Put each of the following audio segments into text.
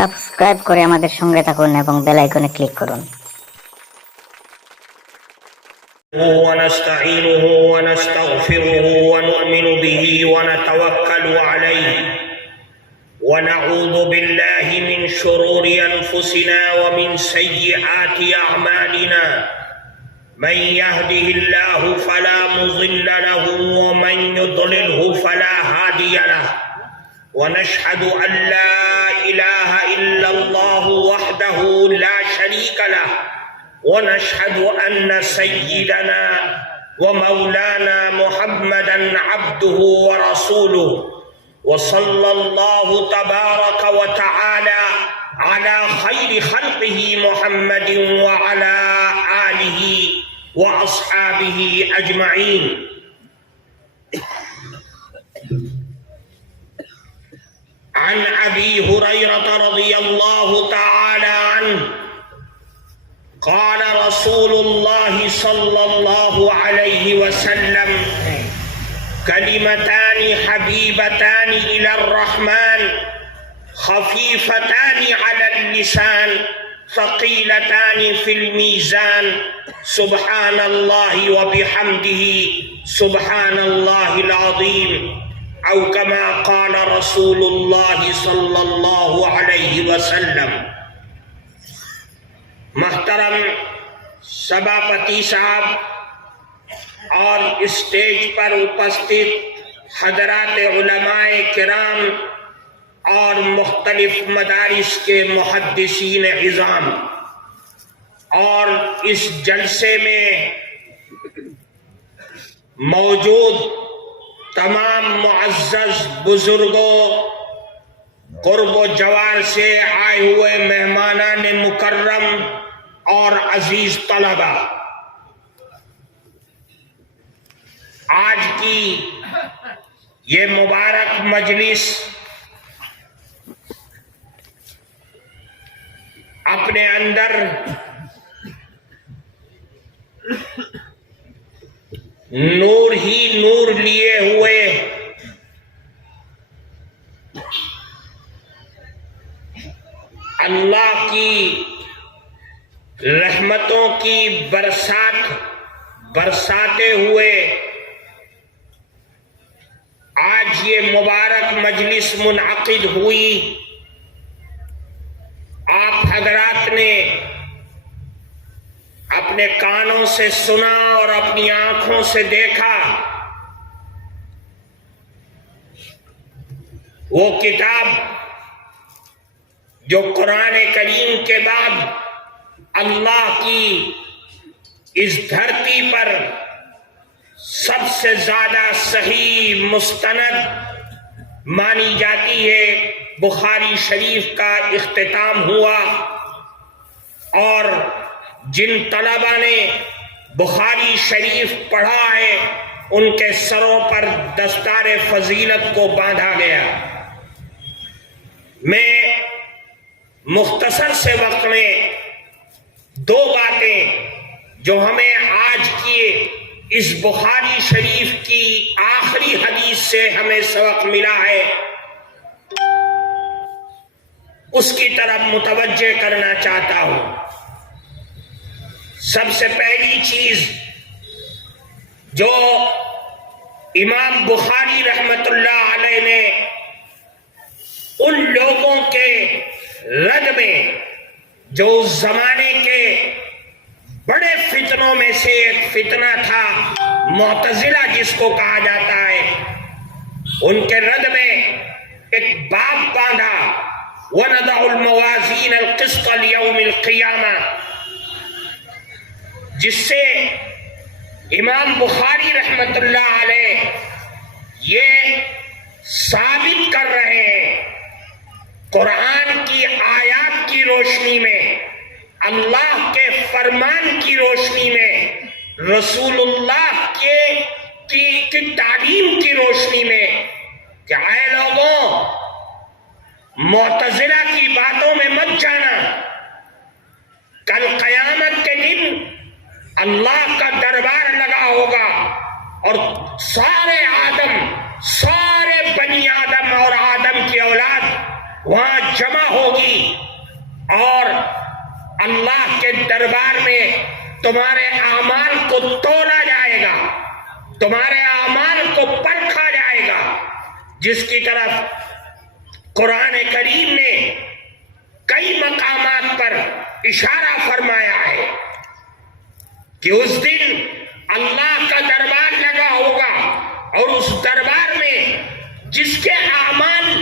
Subscribe করে আমাদের সঙ্গে থাকুন এবং বেল আইকনে ক্লিক করুন। ونستعينه ونستغفره ونؤمن به ونتوكل عليه ونعوذ بالله من شرور أنفسنا ومن سيئات أعمالنا من يهده الله فلا مضل له ومن يضلله فلا هادي له ونشهد أن لا إله إلا الله وحده لا شريك له ونشهد أن سيدنا ومولانا محمدا عبده ورسوله وصلى الله تبارك وتعالى على خير خلقه محمد وعلى آله وأصحابه أجمعين. عن أبي هريرة رضي الله تعالى عنه قال رسول الله صلى الله عليه وسلم كلمتان حبيبتان إلى الرحمن خفيفتان على اللسان ثقيلتان في الميزان سبحان الله وبحمده سبحان الله العظيم أو كما قال رسول الله صلى الله عليه وسلم. محترم سبھاپتی صاحب اور اسٹیج پر اپستت حضرات علماء کرام اور مختلف مدارس کے محدثین عظام اور اس جلسے میں موجود تمام معزز بزرگوں، قرب و جوار سے آئے ہوئے مہمانان مکرم اور عزیز طلبہ، آج کی یہ مبارک مجلس اپنے اندر نور ہی نور لیے ہوئے اللہ کی رحمتوں کی برسات برساتے ہوئے آج یہ مبارک مجلس منعقد ہوئی. آپ حضرات نے اپنے کانوں سے سنا اور اپنی آنکھوں سے دیکھا وہ کتاب جو قرآن کریم کے بعد اللہ کی اس دھرتی پر سب سے زیادہ صحیح مستند مانی جاتی ہے. بخاری شریف کا اختتام ہوا اور جن طلبہ نے بخاری شریف پڑھا ہے ان کے سروں پر دستار فضیلت کو باندھا گیا. میں مختصر سے وقت میں دو باتیں جو ہمیں آج کی اس بخاری شریف کی آخری حدیث سے ہمیں سبق ملا ہے اس کی طرف متوجہ کرنا چاہتا ہوں. سب سے پہلی چیز جو امام بخاری رحمت اللہ علیہ نے ان لوگوں کے رد میں جو اس زمانے کے بڑے فتنوں میں سے ایک فتنہ تھا معتزلہ جس کو کہا جاتا ہے، ان کے رد میں ایک باب باندھا وَنَضَعُ الْمَوَازِينَ الْقِسْطَ لِيَوْمِ الْقِيَامَةِ، جس سے امام بخاری رحمت اللہ علیہ یہ ثابت کر رہے ہیں قرآن کی آیات کی روشنی میں، اللہ کے فرمان کی روشنی میں، رسول اللہ کی تعلیم کی روشنی میں کہ اے لوگوں معتزلہ کی باتوں میں مت جانا. کل قیامت کے دن اللہ کا دربار لگا ہوگا اور سارے آدم، سارے بنی آدم اور آدم کی اولاد وہاں جمع ہوگی اور اللہ کے دربار میں تمہارے اعمال کو تولا جائے گا، تمہارے اعمال کو پرکھا جائے گا، جس کی طرف قرآن کریم نے کئی مقامات پر اشارہ فرمایا ہے کہ اس دن اللہ کا دربار لگا ہوگا اور اس دربار میں جس کے اعمال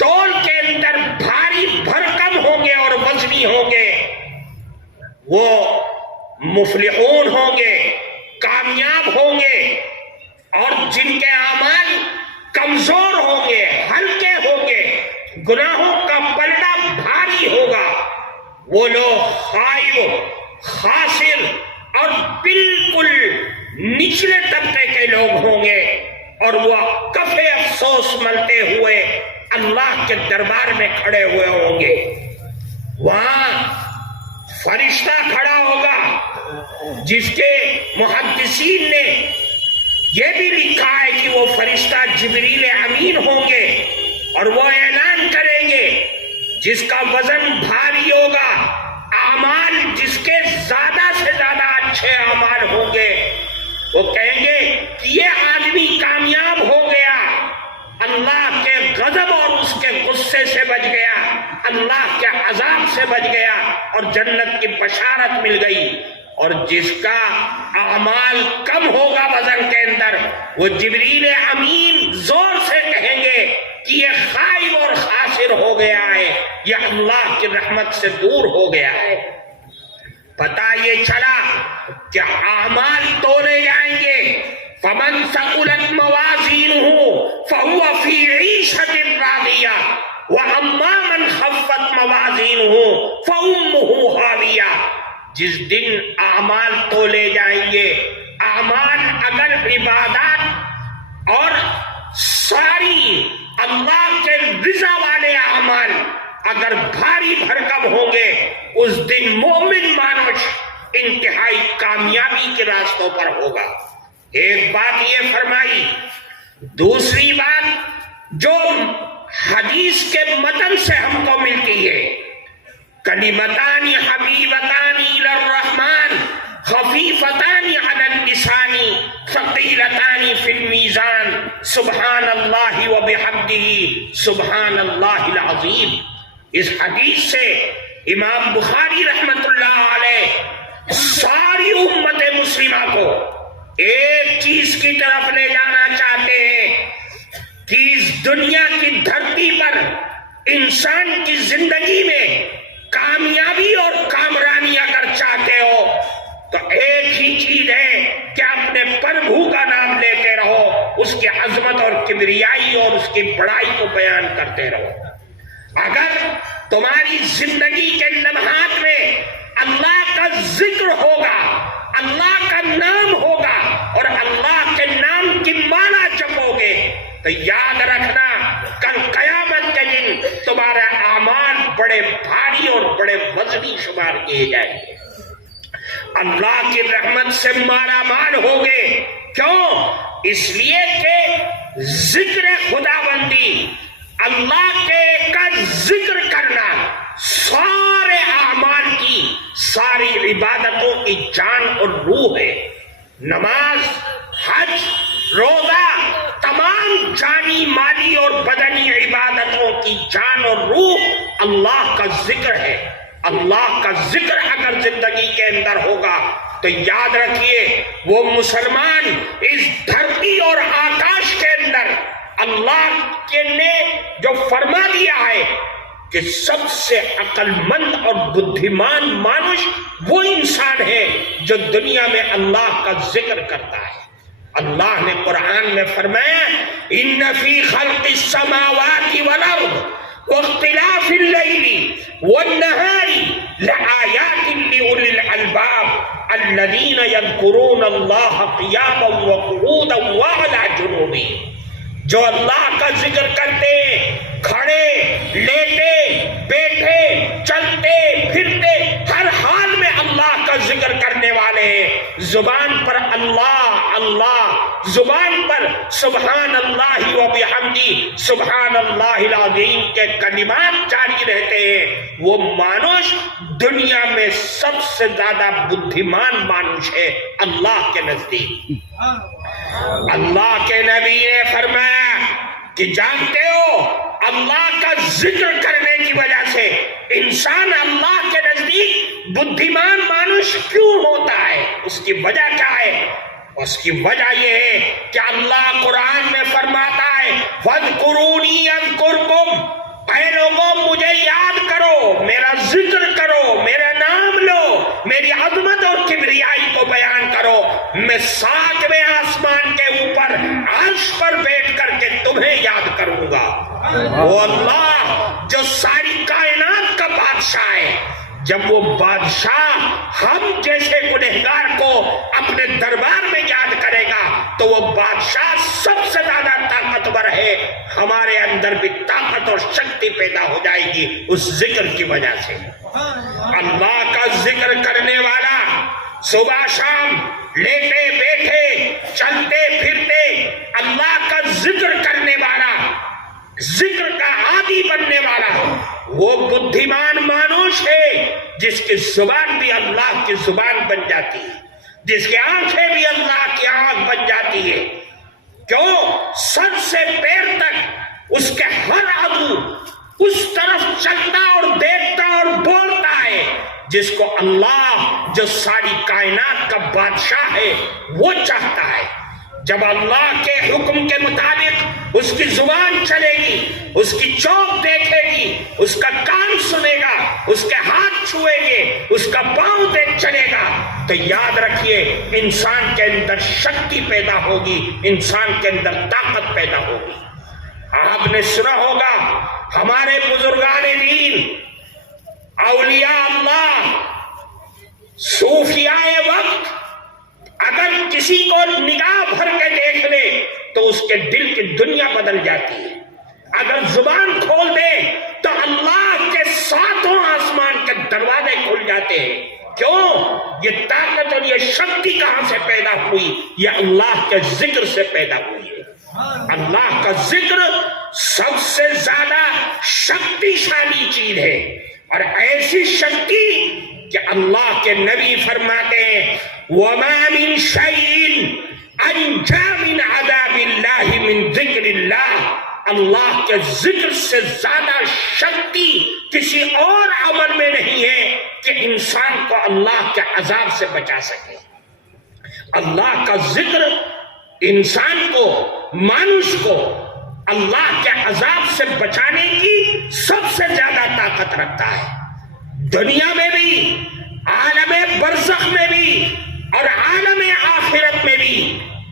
تول کے اندر بھاری بھرکم ہوں گے اور وزنی ہوں گے وہ مفلحون ہوں گے، کامیاب ہوں گے، اور جن کے اعمال کمزور ہوں گے، ہلکے ہوں گے، گناہوں کا پلڑا بھاری ہوگا، وہ لوگ خائب، خاسر اور بالکل نچلے طبقے کے لوگ ہوں گے، اور وہ کفے افسوس ملتے ہوئے اللہ کے دربار میں کھڑے ہوئے ہوں گے۔ وہاں فرشتہ کھڑا ہوگا جس کے محدثین نے یہ بھی لکھا ہے کہ وہ فرشتہ جبریل امین ہوں گے، اور وہ اعلان کریں گے جس کا وزن بھاری ہوگا، اعمال جس کے زیادہ سے زیادہ اچھے اعمال ہوں گے، وہ کہیں گے کہ یہ آدمی کامیاب ہو گیا، اللہ کے غضب اور اس کے غصے سے بچ گیا، اللہ کے عذاب سے بچ گیا اور جنت کی بشارت مل گئی۔ اور جس کا اعمال کم ہوگا وزن کے اندر، وہ جبریل امین زور سے کہیں گے کہ یہ خائب اور خاسر ہو گیا ہے، یہ اللہ کی رحمت سے دور ہو گیا ہے۔ پتہ یہ چلا کہ اعمال تولے جائیں گے، فمن ثقلت موازینہ فہو فی عیشۃ راضیہ واما من خفت موازینہ فامہ ہاویہ۔ جس دن اعمال تولے جائیں گے، اعمال اگر عبادات اور ساری اللہ کے رضا والے اعمال اگر بھاری بھرکم ہوں گے، اس دن مومن مانوش انتہائی کامیابی کے راستوں پر ہوگا۔ ایک بات یہ فرمائی، دوسری بات جو حدیث کے متن سے ہم کو ملتی ہے، کلمتان حبیبتان الی الرحمن خفیفتان علی اللسان ثقیلتان فی المیزان سبحان اللہ وبحمدہ سبحان اللہ العظیم۔ اس حدیث سے امام بخاری رحمت اللہ علیہ ساری امت مسلمہ کو ایک چیز کی طرف لے جانا چاہتے ہیں کہ اس دنیا کی دھرتی پر انسان کی زندگی میں کامیابی اور کامرانی اگر چاہتے ہو تو ایک ہی چیز ہے کہ اپنے پربھو کا نام لیتے رہو، اس کی عظمت اور کبریائی اور اس کی بڑائی کو بیان کرتے رہو۔ اگر تمہاری زندگی کے لمحات میں اللہ کا ذکر ہوگا، اللہ کا نام ہوگا اور اللہ کے نام کی مالا جپو گے تو یاد رکھنا کل قیامت کے دن تمہارے اعمال بڑے بھاری اور بڑے وزنی شمار کیے جائیں گے، اللہ کی رحمت سے مالا مال ہوگے۔ کیوں؟ اس لیے کہ ذکر خداوندی، اللہ کے کا ذکر کرنا سارے اعمال کی، ساری عبادتوں کی جان اور روح ہے۔ نماز، حج، روزہ، تمام جانی، مالی اور بدنی عبادتوں کی جان اور روح اللہ کا ذکر ہے۔ اللہ کا ذکر اگر زندگی کے اندر ہوگا تو یاد رکھیے وہ مسلمان اس دھرتی اور آکاش کے اندر اللہ کے نے جو فرما دیا ہے کہ سب سے عقل مند اور بدھیمان مانوش وہ انسان ہے جو دنیا میں اللہ کا ذکر کرتا ہے۔ اللہ نے قرآن میں فرمایا ان فی خلق السماوات والارض واختلاف اللیل والنہار لآیات لأولی الالباب الذین یذکرون اللہ قیاما وقعودا وعلی جنوبہم۔ جو اللہ کا ذکر کرتے، کھڑے، لیٹے، بیٹھے، چلتے پھرتے، ہر حال میں اللہ کا ذکر کرنے والے ہیں۔ زبان پر اللہ اللہ، زبان پر سبحان اللہ و بحمدی سبحان اللہ العظیم کے کلمات جاری رہتے ہیں، وہ مانوس دنیا میں سب سے زیادہ بدھیمان مانوس ہے اللہ کے نزدیک۔ اللہ کے نبی نے فرمایا کہ جانتے ہو اللہ کا ذکر کرنے کی وجہ سے انسان اللہ کے نزدیک بدھیمان مانوس کیوں ہوتا ہے؟ اس کی وجہ کیا ہے؟ اس کی وجہ یہ ہے کہ اللہ قرآن میں فرماتا ہے فَاذْكُرُونِي أَذْكُرْكُمْ، اے لوگوں مجھے یاد کرو، میرا ذکر کرو، میرا نام لو، میری عظمت اور کبریائی کو بیان کرو، میں 7ویں آسمان کے اوپر عرش پر بیٹھ کر کے تمہیں یاد کروں گا۔ وہ اللہ جو ساری کائنات کا بادشاہ ہے، جب وہ بادشاہ ہم جیسے گنہگار کو اپنے دربار میں یاد کرے گا تو وہ بادشاہ سب سے زیادہ طاقتور ہے، ہمارے اندر بھی طاقت اور شکتی پیدا ہو جائے گی اس ذکر کی وجہ سے۔ اللہ کا ذکر کرنے والا صبح شام لیٹے بیٹھے چلتے پھرتے اللہ کا ذکر کرنے والا، ذکر کا عادی بننے والا، وہ بدھیمان مانوس ہے جس کی زبان بھی اللہ کی زبان بن جاتی ہے، جس کی آنکھیں بھی اللہ کی آنکھ بن جاتی ہے۔ کیوں؟ سر سے پیر تک اس کے ہر عضو اس طرف چلتا اور دیکھتا اور بولتا ہے جس کو اللہ جو ساری کائنات کا بادشاہ ہے وہ چاہتا ہے۔ جب اللہ کے حکم کے مطابق اس کی زبان چلے گی، اس کی چوک دیکھے گی، اس کا کان سنے گا، اس کے ہاتھ چھوئے گے، اس کا پاؤں دیکھ چلے گا، تو یاد رکھیے انسان کے اندر شکتی پیدا ہوگی، انسان کے اندر طاقت پیدا ہوگی۔ آپ نے سنا ہوگا ہمارے بزرگان دین، اولیاء اللہ، صوفیاء وقت اگر کسی کو نگاہ بھر کے دیکھ لے تو اس کے دل کی دنیا بدل جاتی ہے۔ اگر زبان کھول دے تو اللہ کے 7 آسمان کے دروازے کھل جاتے ہیں۔ کیوں؟ یہ طاقت اور یہ شکتی کہاں سے پیدا ہوئی؟ یہ اللہ کے ذکر سے پیدا ہوئی ہے۔ اللہ کا ذکر سب سے زیادہ شکتی شالی چیز ہے، اور ایسی شکتی کہ اللہ کے نبی فرماتے ہیں وَمَا مِن شَيْءٍ أَنْجَى مِنْ عَذَابِ اللَّهِ مِنْ ذِكْرِ اللَّهِ، اللہ کے ذکر سے زیادہ شکتی کسی اور عمل میں نہیں ہے کہ انسان کو اللہ کے عذاب سے بچا سکے۔ اللہ کا ذکر انسان کو، مانوس کو اللہ کے عذاب سے بچانے کی سب سے زیادہ طاقت رکھتا ہے۔ دنیا میں بھی، عالم برزخ میں بھی اور عالم آخرت میں بھی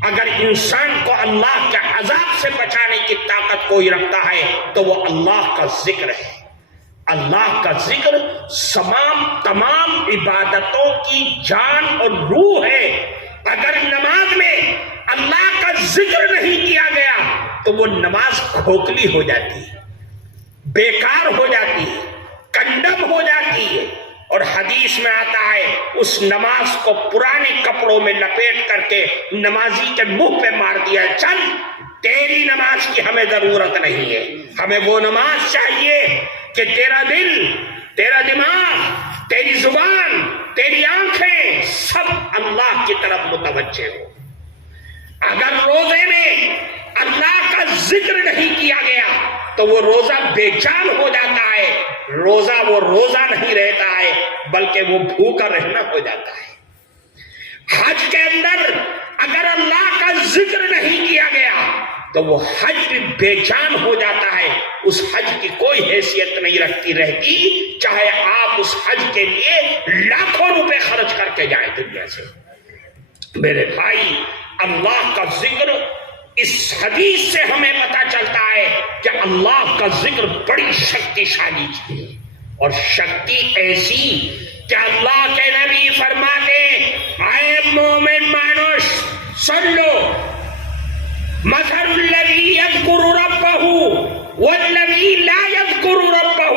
اگر انسان کو اللہ کے عذاب سے بچانے کی طاقت کوئی رکھتا ہے تو وہ اللہ کا ذکر ہے۔ اللہ کا ذکر تمام عبادتوں کی جان اور روح ہے۔ اگر نماز میں اللہ کا ذکر نہیں کیا گیا تو وہ نماز کھوکھلی ہو جاتی ہے، بیکار ہو جاتی ہے، کنڈم ہو جاتی ہے، اور حدیث میں آتا ہے اس نماز کو پرانے کپڑوں میں لپیٹ کر کے نمازی کے منہ پہ مار دیا، چل تیری نماز کی ہمیں ضرورت نہیں ہے، ہمیں وہ نماز چاہیے کہ تیرا دل، تیرا دماغ، تیری زبان، تیری آنکھیں سب اللہ کی طرف متوجہ ہو۔ اگر روزے میں اللہ کا ذکر نہیں کیا گیا تو وہ روزہ بے جان ہو جاتا ہے، روزہ وہ روزہ نہیں رہتا ہے بلکہ وہ بھوکا رہنا ہو جاتا ہے۔ حج کے اندر اگر اللہ کا ذکر نہیں کیا گیا تو وہ حج بھی بے جان ہو جاتا ہے، اس حج کی کوئی حیثیت نہیں رہتی، چاہے آپ اس حج کے لیے لاکھوں روپے خرچ کر کے جائیں دنیا سے۔ میرے بھائی، اللہ کا ذکر، اس حدیث سے ہمیں پتا چلتا ہے کہ اللہ کا ذکر بڑی شکتی شالی چیز ہے، اور شکتی ایسی کہ اللہ کے نبی فرماتے اے مومن مانوس سن لو، مثل الذی یذکر ربہ والذی لا یذکر ربہ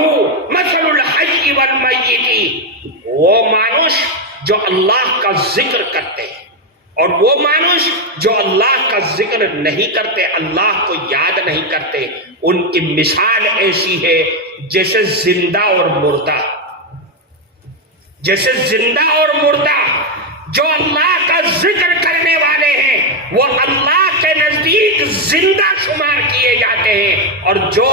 مثل الحی والمیت، وہ مانوس جو اللہ کا ذکر کرتے ہیں اور وہ مانوس جو اللہ کا ذکر ذکر نہیں کرتے، اللہ کو یاد نہیں کرتے، ان کی مثال ایسی ہے جیسے زندہ اور مردہ، جیسے زندہ اور مردہ۔ جو اللہ کا ذکر کرنے والے ہیں وہ اللہ کے نزدیک زندہ شمار کیے جاتے ہیں، اور جو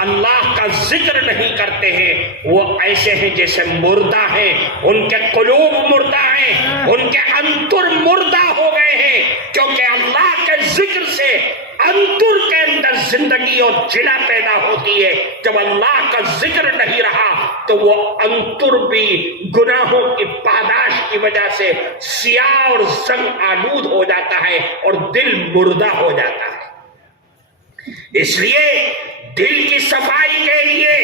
اللہ کا ذکر نہیں کرتے ہیں وہ ایسے ہیں جیسے مردہ ہیں، ان کے قلوب مردہ ہیں، ان کے انتر مردہ ہو گئے ہیں، کیونکہ اللہ کے ذکر سے انتر کے اندر زندگی اور جلا پیدا ہوتی ہے۔ جب اللہ کا ذکر نہیں رہا تو وہ انتر بھی گناہوں کی پاداش کی وجہ سے سیاہ اور زنگ آلود ہو جاتا ہے اور دل مردہ ہو جاتا ہے۔ اس لیے دل کی صفائی کے لیے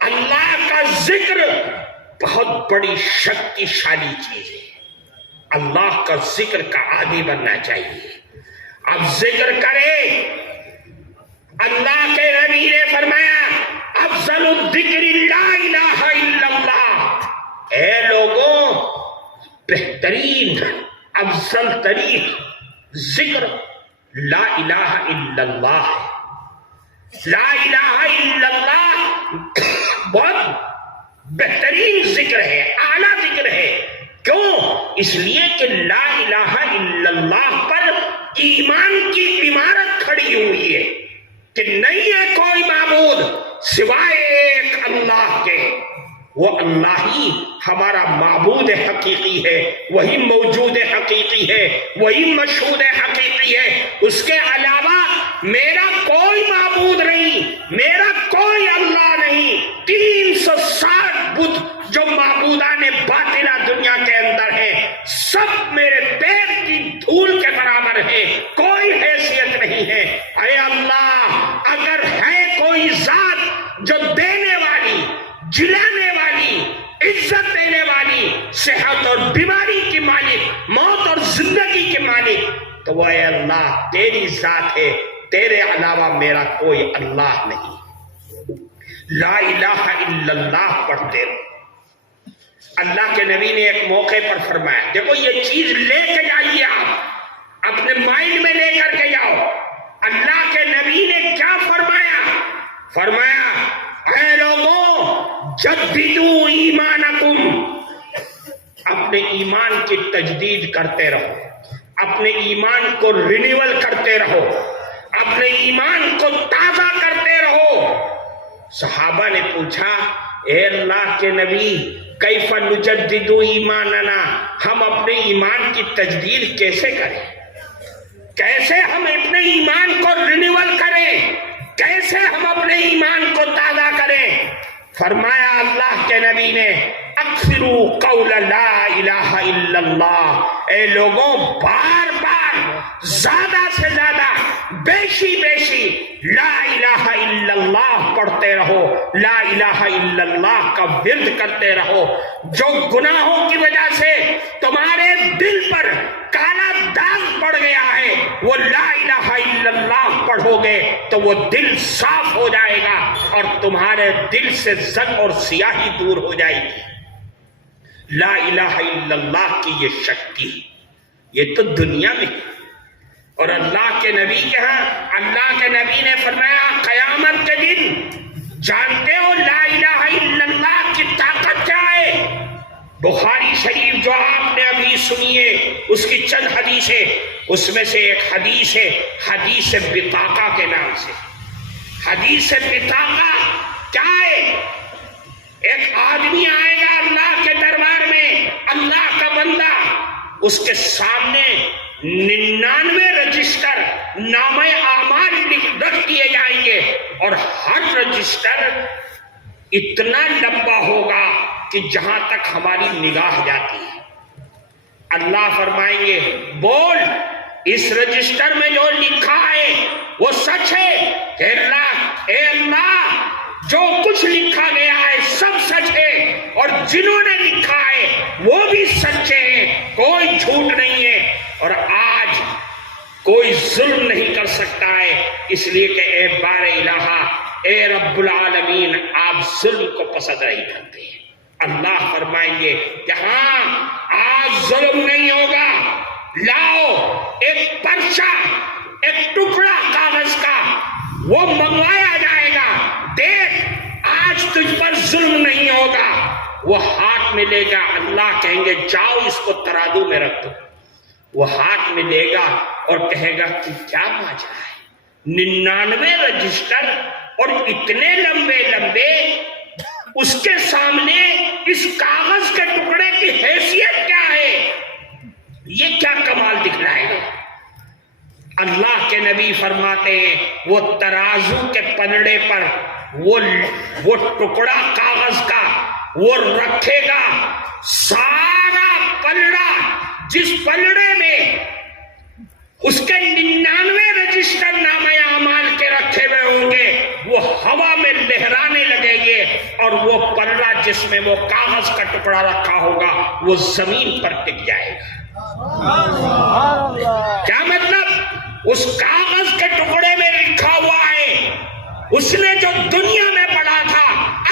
اللہ کا ذکر بہت بڑی شکتی شالی چیز ہے۔ اللہ کا ذکر کا عادی بننا چاہیے۔ اب ذکر کرے، اللہ کے نبی نے فرمایا افضل الذکر لا الہ الا اللہ۔ اے لوگوں، بہترین افضل ترین ذکر لا الہ الا اللہ ہے۔ لا الہ الا اللہ بہت بہترین ذکر ہے، اعلیٰ ذکر ہے۔ کیوں؟ اس لیے کہ لا الہ الا اللہ پر ایمان کی عمارت کھڑی ہوئی ہے کہ نہیں ہے کوئی معبود سوائے ایک اللہ کے۔ وہ اللہ ہی ہمارا معبود حقیقی ہے، وہی موجود حقیقی ہے، وہی مشہود حقیقی ہے۔ اس کے علاوہ میرا کوئی معبود نہیں، میرا کوئی اللہ نہیں۔ 360 بت جو معبودان باطلہ دنیا کے اندر ہیں سب میرے پیر کی دھول کے برابر ہیں، کوئی حیثیت نہیں ہے۔ اے اللہ، اگر ہے کوئی ذات جو دینے والی، جلانے والی، عزت دینے والی، صحت اور بیماری کی مالک، موت اور زندگی کے مالک، تو وہ اے اللہ تیری ذات ہے، تیرے علاوہ میرا کوئی اللہ نہیں۔ لا الہ الا اللہ پڑھتے رہو۔ اللہ کے نبی نے ایک موقع پر فرمایا، دیکھو یہ چیز لے کے جائیے، آپ اپنے مائنڈ میں لے کر کے جاؤ۔ اللہ کے نبی نے کیا فرمایا؟ فرمایا اے لوگوں جددوا ایمانکم، اپنے ایمان کی تجدید کرتے رہو، اپنے ایمان کو رینیول کرتے رہو، اپنے ایمان کو تازہ کرتے رہو۔ صحابہ نے پوچھا اے اللہ کے نبی کیف نجدد ایماننا، ہم اپنے ایمان کی تجدید کیسے کریں؟ کیسے ہم اپنے ایمان کو رینیول کریں؟ کیسے ہم اپنے ایمان کو تازہ کریں؟ فرمایا اللہ کے نبی نے اکثروا قول لا الہ الا اللہ، اے لوگوں بار بار زیادہ سے زیادہ بیشی بیشی لا الہ الا اللہ پڑھتے رہو، لا الہ الا اللہ کا ورد کرتے رہو۔ جو گناہوں کی وجہ سے تمہارے دل پر کالا داغ پڑ گیا ہے وہ لا الہ الا اللہ پڑھو گے تو وہ دل صاف ہو جائے گا اور تمہارے دل سے زنگ اور سیاہی دور ہو جائے گی۔ لا الہ الا اللہ کی یہ شکتی، یہ تو دنیا میں، اور اللہ کے نبی کے ہاں اللہ کے نبی نے فرمایا قیامت کے دن جانتے ہو لا الہ الا اللہ کی طاقت کیا ہے؟ بخاری شریف جو آپ نے ابھی سنی ہے اس کی چند حدیثیں، اس میں سے ایک حدیث ہے حدیث بطاقہ کے نام سے۔ حدیث بطاقہ کیا ہے؟ ایک آدمی آئے گا اللہ کے دربار میں، اللہ کا بندہ، اس کے سامنے 99 رجسٹر نامہ اعمال رکھ دیے جائیں گے اور ہر رجسٹر اتنا لمبا ہوگا کہ جہاں تک ہماری نگاہ جاتی ہے۔ اللہ فرمائیں گے بول اس رجسٹر میں جو لکھا ہے وہ سچ ہے؟ اے اللہ جو کچھ لکھا گیا ہے سب سچ ہے اور جنہوں نے لکھا ہے وہ بھی سچے ہیں، کوئی جھوٹ نہیں ہے، اور آج کوئی ظلم نہیں کر سکتا ہے، اس لیے کہ اے بار الہ، اے رب العالمین آپ ظلم کو پسند نہیں کرتے ہیں۔ اللہ فرمائیں گے کہ ہاں آج ظلم نہیں ہوگا، لاؤ ایک پرچہ ایک ٹکڑا کاغذ کا وہ منگوایا جائے گا، دیکھ آج تجھ پر ظلم نہیں ہوگا، وہ ہاتھ میں لے گا، اللہ کہیں گے جاؤ اس کو ترازو میں رکھ دو، وہ ہاتھ میں لے گا اور کہے گا تو کیا ماجرا ہے، 99 رجسٹر اور اتنے لمبے لمبے، اس کے سامنے اس کاغذ کے ٹکڑے کی حیثیت کیا ہے، یہ کیا کمال دکھلائے گا۔ اللہ کے نبی فرماتے ہیں وہ ترازو کے پلڑے پر وہ ٹکڑا کاغذ کا وہ رکھے گا، سارا پلڑا جس پلڑے میں اس کے 99 رجسٹر نامہ اعمال کے رکھے ہوئے ہوں گے، وہ ہوا میں لہرانے لگیں گے، اور وہ پلڑا جس میں وہ کاغذ کا ٹکڑا رکھا ہوگا وہ زمین پر ٹک جائے گا۔ کیا مطلب؟ اس کاغذ کے ٹکڑے میں لکھا ہوا ہے، اس نے جو دنیا میں پڑھا تھا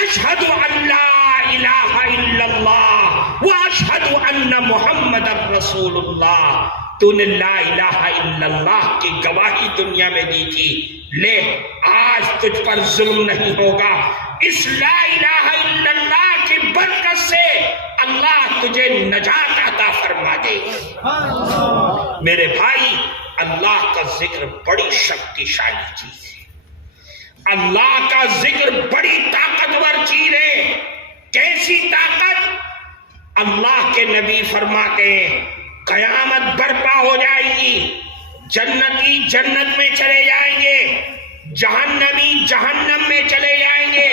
اشہد ان لا الہ الا اللہ واشہد ان محمد رسول اللہ، تو نے لا الہ الا اللہ کی گواہی دنیا میں دی تھی، لے آج تجھ پر ظلم نہیں ہوگا، اس لا الہ الا اللہ کی برکت سے اللہ تجھے نجات عطا فرما دے گا۔ میرے بھائی، اللہ کا ذکر بڑی شکتیشالی چیز ہے، اللہ کا ذکر بڑی طاقتور چیز ہے۔ کیسی طاقت؟ اللہ کے نبی فرماتے ہیں قیامت برپا ہو جائے گی، جنتی جنت میں چلے جائیں گے، جہنمی جہنم میں چلے جائیں گے،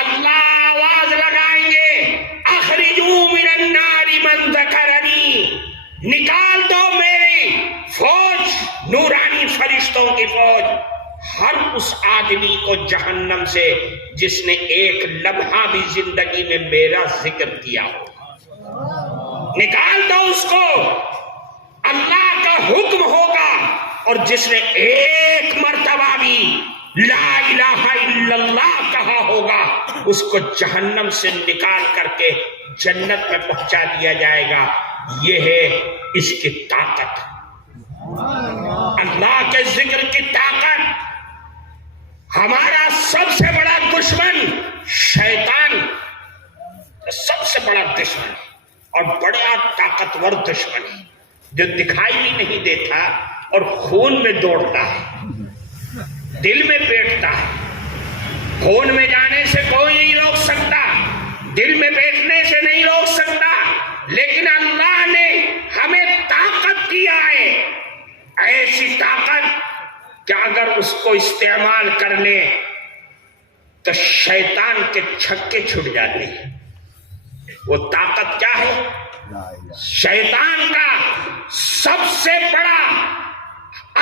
اللہ آواز لگائیں گے اخرجوا من النار من ذکرنی، نکال دو میری فوج، نورانی فرشتوں کی فوج، ہر اس آدمی کو جہنم سے جس نے ایک لمحہ بھی زندگی میں میرا ذکر کیا ہو، نکال دو اس کو، اللہ کا حکم ہوگا، اور جس نے ایک مرتبہ بھی لا الہ الا اللہ کہا ہوگا اس کو جہنم سے نکال کر کے جنت میں پہنچا دیا جائے گا۔ یہ ہے اس کی طاقت، اللہ کے ذکر کی طاقت۔ ہمارا سب سے بڑا دشمن شیطان، سب سے بڑا دشمن اور بڑا طاقتور دشمن ہے، جو دکھائی بھی نہیں دیتا اور خون میں دوڑتا ہے، دل میں بیٹھتا ہے۔ خون میں جانے سے کوئی نہیں روک سکتا، دل میں بیٹھنے سے نہیں روک سکتا، لیکن اللہ نے ہمیں طاقت دیا ہے، ایسی طاقت کہ اگر اس کو استعمال کر لیں تو شیطان کے چھکے چھٹ جاتے ہیں۔ وہ طاقت کیا ہے؟ شیطان کا سب سے بڑا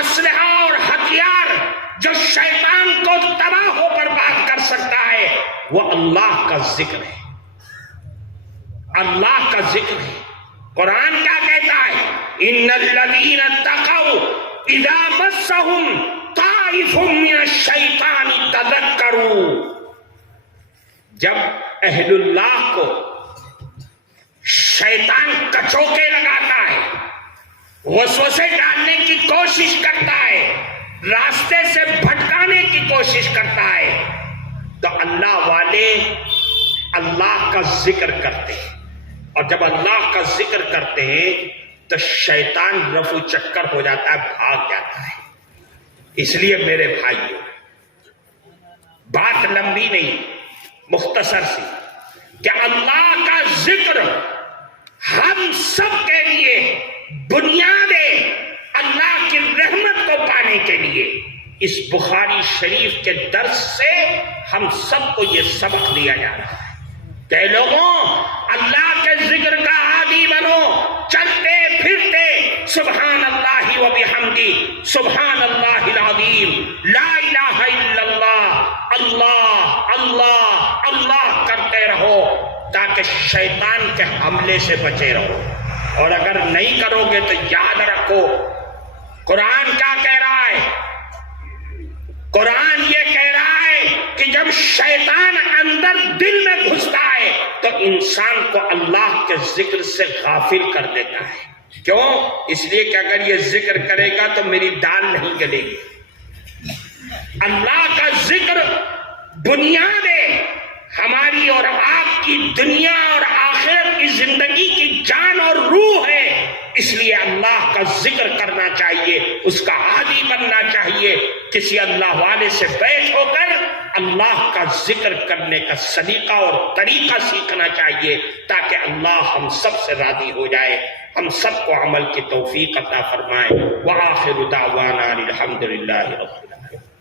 اسلحہ اور ہتھیار جو شیطان کو تباہ و برباد کر سکتا ہے وہ اللہ کا ذکر ہے، اللہ کا ذکر ہے۔ قرآن کیا کہتا ہے؟ ان الذین اتقوا اذا مسهم طائف من الشیطان تذکروا، جب اہل اللہ کو شیطان کچوکے لگاتا ہے، وسوسے ڈالنے کی کوشش کرتا ہے، راستے سے بھٹکانے کی کوشش کرتا ہے، تو اللہ والے اللہ کا ذکر کرتے ہیں، اور جب اللہ کا ذکر کرتے ہیں تو شیطان رفو چکر ہو جاتا ہے، بھاگ جاتا ہے۔ اس لیے میرے بھائیوں، بات لمبی نہیں، مختصر سی، کہ اللہ کا ذکر ہم سب کے لیے بنیاد ہے اللہ کی رحمت کو پانے کے لیے۔ اس بخاری شریف کے درس سے ہم سب کو یہ سبق دیا جا رہا ہے کہ لوگوں اللہ کے ذکر کا عادی بنو، چلتے پھرتے سبحان اللہ و بحمدی سبحان اللہ العظیم لا الہ الا اللہ اللہ اللہ اللہ کرتے رہو، تاکہ شیطان کے حملے سے بچے رہو۔ اور اگر نہیں کرو گے تو یاد رکھو قرآن کیا کہہ رہا ہے؟ قرآن یہ کہہ رہا ہے کہ جب شیطان اندر دل میں گھستا ہے تو انسان کو اللہ کے ذکر سے غافل کر دیتا ہے، کیوں؟ اس لیے کہ اگر یہ ذکر کرے گا تو میری دال نہیں گلے گی۔ اللہ کا ذکر بنیاد ہے ہماری اور آپ کی دنیا اور آخرت کی زندگی کی جان اور روح ہے، اس لیے اللہ کا ذکر کرنا چاہیے، اس کا عادی بننا چاہیے۔ کسی اللہ والے سے بیٹھ ہو کر اللہ کا ذکر کرنے کا سلیقہ اور طریقہ سیکھنا چاہیے تاکہ اللہ ہم سب سے راضی ہو جائے، ہم سب کو عمل کی توفیق عطا فرمائے۔ وآخر دعوانا الحمدللہ رب العالمین۔